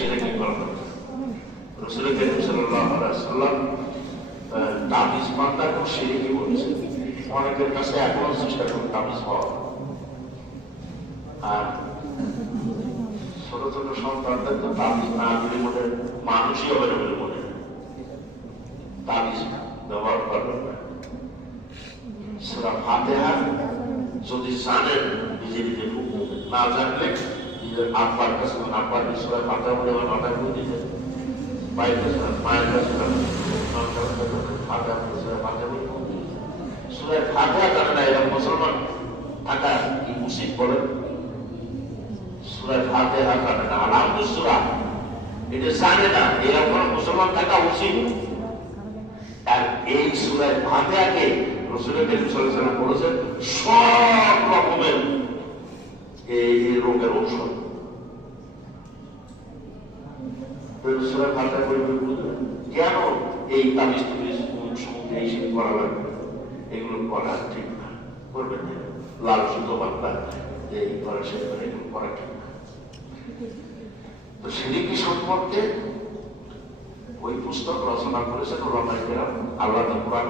শিরকি করা রাসূল করিম সাল্লাল্লাহু আলাইহি ওয়াসাল্লাম তাবিজ বাঁধাকে শিরকি বলেছেন। অনেকের কাছে এখনো চেষ্টা করুন তাবিজ পাওয়া। আর ছোট ছোট সন্তানদের তো তাবিজ না দিলে মনে মানুষই হবে না বলে মনে তাবিজ ব্যবহার করবেন না। সূরা ফাতিহা যদি জানেন নিজে নিজে না জানলে নিজের আব্বার কাছে আব্বার সূরা ফাতিহা বলে নটা করে দিতে মায়ের কাছে ফাতিহা সূরা ফাতিহা বলে সূরা ফাতিহা জানে না এরকম মুসলমান থাকা কি উচিত বলেন? সূরা ফাতিহা জানে না আলহামদুলিল্লাহ সূরা এটা জানে না এরকম মুসলমান থাকা উচিত। আর এই সূরা ফাতিহাকে রাসূল করিম সাল্লাল্লাহু আলাইহি ওয়াসাল্লাম বলেছেন সব রকমের এই রোগের ঔষধ। সূরা ফাতিহা করে বুঝবেন কেন এই তাবিজ এই করা লাগবে, এগুলো করা ঠিক না, করবেন না। লাল সুতো বাংলা এই করা শেষ করে এগুলো করা ঠিক না। তো শিরকি সম্পর্কে ওই পুস্তক রচনা করেছেন ওলামায়ে কেরাম। আল্লাহ কোরআন